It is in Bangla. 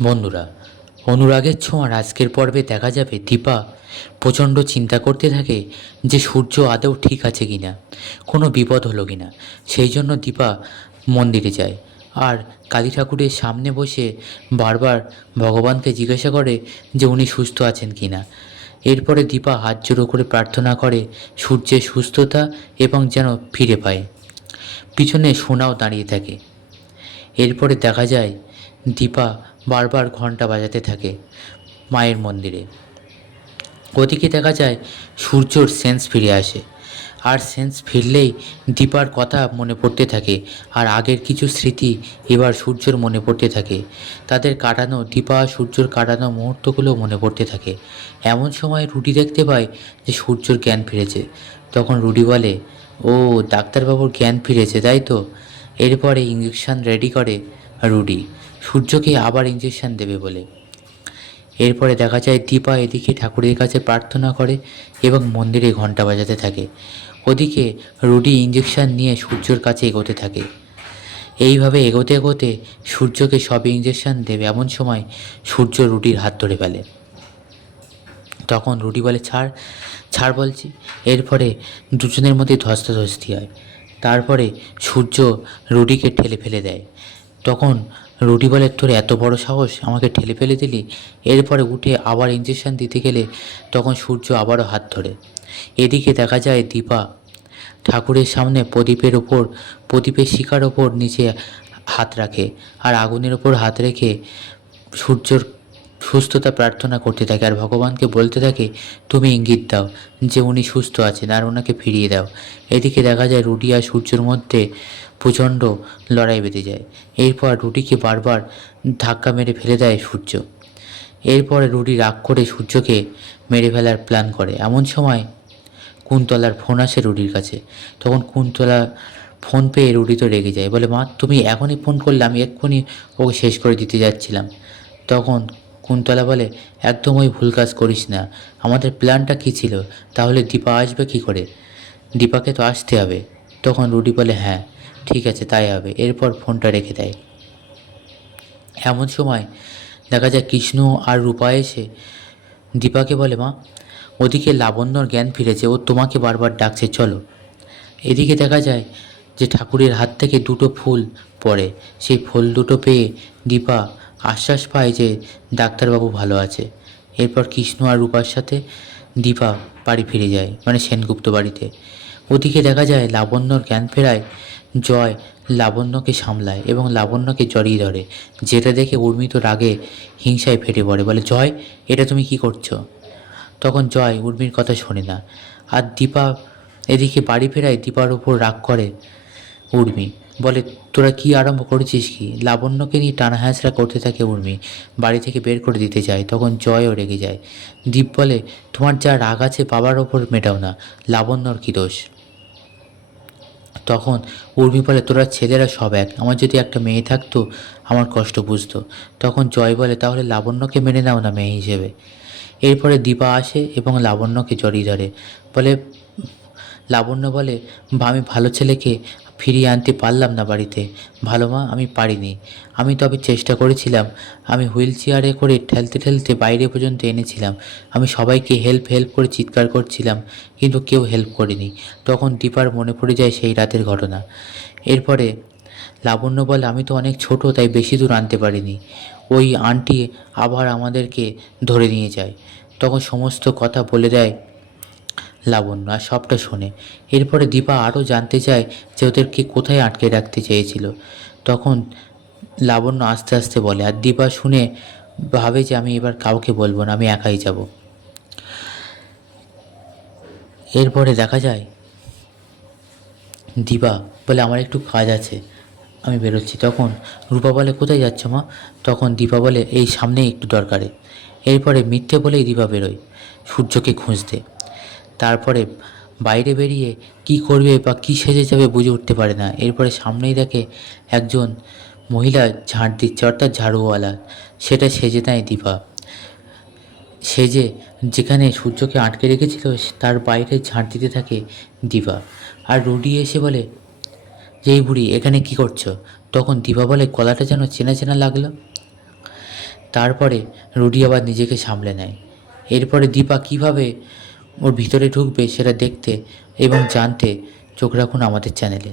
বন্ধুরা, অনুরাগের ছোঁয়ার আজকের পর্বে দেখা যাবে দীপা প্রচণ্ড চিন্তা করতে থাকে যে সূর্য আদৌ ঠিক আছে কিনা, কোনো বিপদ হলো কিনা। সেই জন্য দীপা মন্দিরে যায় আর কালী ঠাকুরের সামনে বসে বারবার ভগবানকে জিজ্ঞাসা করে যে উনি সুস্থ আছেন কিনা। এরপরে দীপা হাত জোড়ো করে প্রার্থনা করে সূর্যের সুস্থতা এবং যেন ফিরে পায়। পিছনে সোনাও দাঁড়িয়ে থাকে। এরপরে দেখা যায় দীপা বারবার ঘন্টা বাজাতে থাকে মায়ের মন্দিরে। ওদিকে দেখা যায় সূর্যর সেন্স ফিরে আসে, আর সেন্স ফিরলেই দীপার কথা মনে পড়তে থাকে, আর আগের কিছু স্মৃতি এবার সূর্যর মনে পড়তে থাকে। তাদের কাটানো, দীপা আর সূর্যর কাটানো মুহূর্তগুলো মনে পড়তে থাকে। এমন সময় রুডি দেখতে পায় যে সূর্যর জ্ঞান ফিরেছে। তখন রুডি বলে, ও, ডাক্তারবাবুর জ্ঞান ফিরেছে তাই তো। এরপরে ইঞ্জেকশন রেডি করে রুডি, সূর্যকে আবার ইঞ্জেকশন দেবে বলে। এরপরে দেখা যায় দীপা এদিকে ঠাকুরের কাছে প্রার্থনা করে এবং মন্দিরে ঘন্টা বাজাতে থাকে। ওদিকে রুডি ইঞ্জেকশন নিয়ে সূর্যর কাছে এগোতে থাকে। এইভাবে এগোতে এগোতে সূর্যকে সব ইঞ্জেকশন দেবে এমন সময় সূর্য রুডির হাত ধরে ফেলে। তখন রুডি বলে, ছাড় ছাড় বলছি। এরপরে দুজনের মধ্যে ধস্তাধস্তি হয়। তারপরে সূর্য রুডিকে ঠেলে ফেলে দেয়। তখন রুডি বলে, তোর এত বড় সাহস, আমাকে ঠেলে ফেলে দিলি। এরপরে উঠে আবার ইঞ্জেকশন দিতে গেলে তখন সূর্য আবারও হাত ধরে। এদিকে দেখা যায় দীপা ঠাকুরের সামনে প্রদীপের শিখার ওপর নিচে হাত রাখে, আর আগুনের ওপর হাত রেখে সূর্যর সুস্থতা প্রার্থনা করতে থাকে, আর ভগবানকে বলতে থাকে তুমি ইঙ্গিত দাও যে উনি সুস্থ আছেন আর ওনাকে ফিরিয়ে দাও। এদিকে দেখা যায় রুডি আর সূর্যের মধ্যে প্রচণ্ড লড়াই বেঁধে যায়। এরপর রুডিকে বারবার ধাক্কা মেরে ফেলে দেয় সূর্য। এরপরে রুডি রাগ করে সূর্যকে মেরে ফেলার প্ল্যান করে। এমন সময় কুন্তলার ফোন আসে রুডির কাছে। তখন কুন্তলা ফোন পেয়ে রুডি তো রেগে যায়, বলে, মা তুমি এখনই ফোন করলে, আমি এক্ষুনি ওকে শেষ করে দিতে যাচ্ছিলাম। তখন কুন্তলা বলে, একদম ওই ভুল কাজ করিস না। আমাদের প্ল্যানটা কী ছিল? তাহলে দীপা আসবে কী করে? দীপাকে তো আসতে হবে। তখন রুডি বলে, হ্যাঁ ঠিক আছে তাই হবে। এরপর ফোনটা রেখে দেয়। এমন সময় দেখা যায় কৃষ্ণ আর রূপা এসে দীপাকে বলে, মা ওদিকে লাবণ্যর জ্ঞান ফিরেছে, ও তোমাকে বারবার ডাকছে, চলো। এদিকে দেখা যায় যে ঠাকুরের হাত থেকে দুটো ফুল পড়ে। সেই ফুল দুটো পেয়ে দীপা আশ্বাস পায় যে ডাক্তারবাবু ভালো আছে। এরপর কৃষ্ণ আর রূপার সাথে দীপা বাড়ি ফিরে যায়, মানে সেনগুপ্ত বাড়িতে। ওদিকে দেখা যায় লাবণ্যর জ্ঞান ফেরায় জয় লাবণ্যকে সামলায় এবং লাবণ্যকে জড়িয়ে ধরে, যেটা দেখে উর্মি তো রাগে হিংসায় ফেটে পড়ে, বলে, জয় এটা তুমি কি করছো? তখন জয় উর্মির কথা শোনে না। আর দীপা এদিকে বাড়ি ফেরায় দীপার উপর রাগ করে উর্মি, বলে, তোরা কি আরম্ভ করেছিস কি? লাবণ্যকে নিয়ে টানা হ্যাঁচড়া করতে থাকে উর্মি, বাড়ি থেকে বের করে দিতে যায়। তখন জয়ও রেগে যায়। দীপ বলে, তোমার যা রাগ আছে বাবার ওপর মেটাও না, লাবণ্যর কী দোষ? তখন উর্মি বলে, তোরা ছেলেরা সব এক, আমার যদি একটা মেয়ে থাকতো আমার কষ্ট বুঝতো। তখন জয় বলে, তাহলে লাবণ্যকে মেনে নাও না মেয়ে হিসেবে। এরপরে দীপা আসে এবং লাবণ্যকে জড়িয়ে ধরে, বলে, লাবণ্য বলে, আমি ভালো ছেলেকে ফিরিয়ে আনতে পারলাম না বাড়িতে। ভালো মা আমি পারিনি। আমি তবে চেষ্টা করেছিলাম, আমি হুইল চেয়ারে করে ঠেলতে ঠেলতে বাইরে পর্যন্ত এনেছিলাম। আমি সবাইকে হেল্প হেল্প করে চিৎকার করছিলাম, কিন্তু কেউ হেল্প করেনি। তখন দীপার মনে পড়ে যায় সেই রাতের ঘটনা। এরপরে লাবণ্য বলে, আমি তো অনেক ছোট তাই বেশি দূর আনতে পারিনি। ওই আন্টি আবার আমাদেরকে ধরে নিয়ে যায়। তখন সমস্ত কথা বলে দেয় লাবণ্য, আর সবটা শোনে। এরপরে দীপা আরও জানতে চায় যে ওদেরকে কোথায় আটকে রাখতে চেয়েছিল। তখন লাবণ্য আস্তে আস্তে বলে, আর দীপা শুনে ভাবে যে আমি এবার কাউকে বলবো না, আমি একাই যাব। এরপরে দেখা যায় দীপা বলে, আমার একটু কাজ আছে, আমি বেরোচ্ছি। তখন রূপা বলে, কোথায় যাচ্ছ মা? তখন দীপা বলে, এই সামনেই একটু দরকারে। এরপরে মিথ্যে বলেই দীপা বেরোয় সূর্যকে খুঁজতে। তারপরে বাইরে বেরিয়ে কি করবে বা কী সেজে যাবে বুঝে উঠতে পারে না। এরপরে সামনেই দেখে একজন মহিলা ঝাড় দিচ্ছে, অর্থাৎ ঝাড়ুওয়ালা। সেটা সেজে নেয় দীপা। সেজে যেখানে সূর্যকে আটকে রেখেছিল তার বাইরে ঝাড় দিতে থাকে দীপা। আর রুডি এসে বলে যে, এই বুড়ি এখানে কি করছো? তখন দীপা বলে, গলাটা যেন চেনা চেনা লাগলো। তারপরে রুডি আবার নিজেকে সামলে নেয়। এরপরে দীপা কিভাবে ওর ভিতরে ঢুকবে সেটা দেখতে এবং জানতে চোখ রাখুন আমাদের চ্যানেলে।